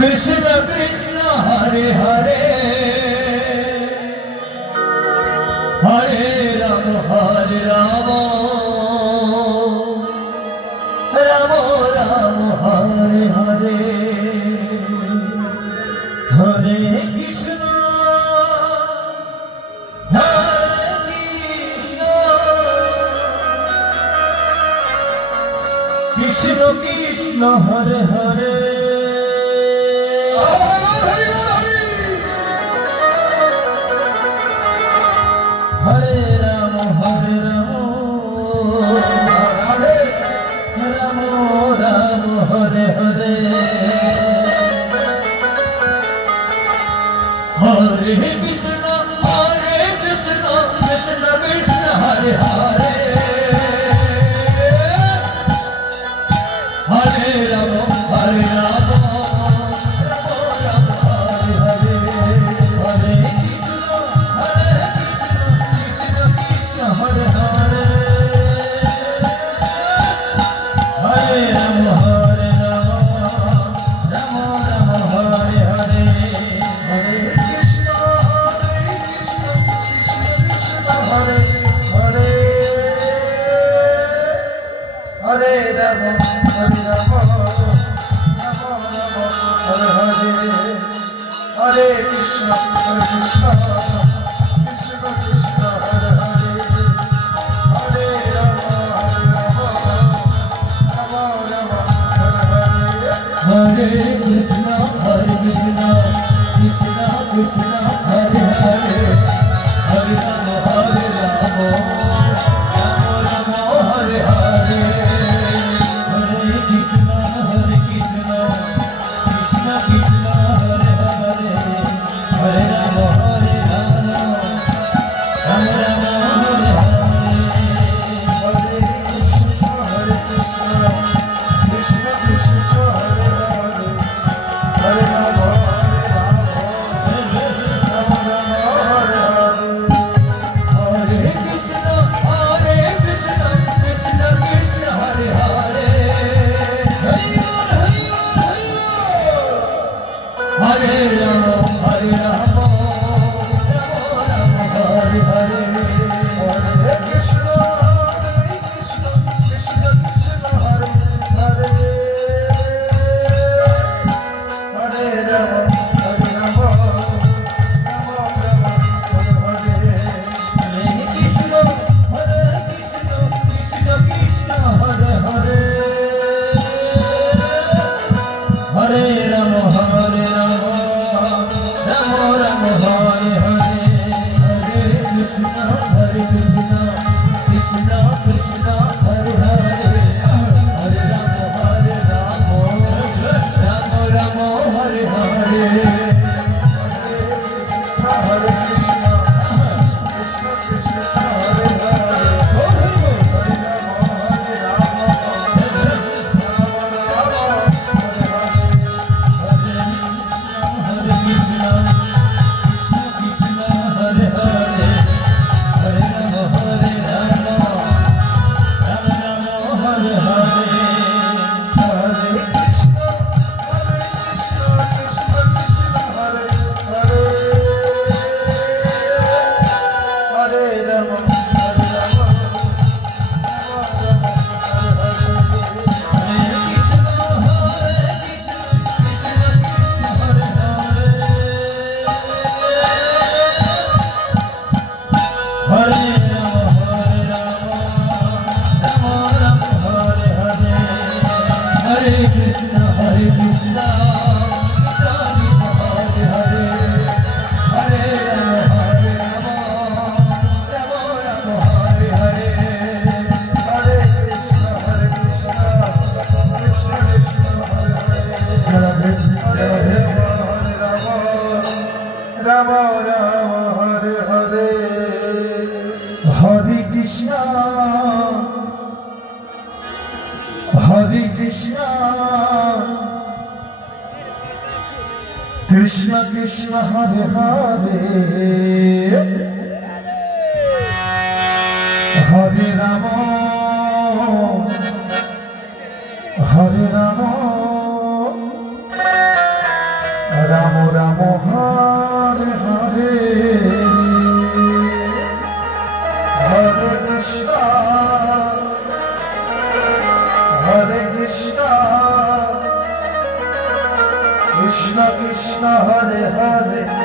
Krishna Krishna Hare Hare Hare Rama Hare Rama Rama Rama Hare Hare Hare Krishna Krishna Krishna Hare Hare Hare Rama Hare Rama Hare Rama Rama Hare Hare Hare Krishna Krishna Krishna Hare Hare Hare Rama Hare Rama Hare Krishna Krishna Krishna Krishna Hare Hare Hare Rama Rama Rama Hare Hare Hare Krishna Krishna Krishna Hare Hare Hare Rama Hare Rama Rama Hare Hare Hare Krishna Krishna Krishna Hare Hare Hare Rama Hare Rama Rama Rama Hare Hare Hare Krishna Krishna Krishna Hare Hare Hare Rama Hare Rama Rama Rama Hare Hare Hare Krishna Krishna Krishna Hare Hare Hare Hare Rama Hare Rama Rama Hare Hare Hare Krishna Krishna Krishna Hare Hare Hare Rama Hare Rama Rama Rama Hare Hare Hare Krishna Krishna Krishna Hare Hare Hare Rama Hare Rama Rama Rama Rama Hare Hare Hare Krishna Krishna Krishna Hare Hare Hare Rama Rama Rama Hare Hare Hare Krishna Krishna Krishna Hare Hare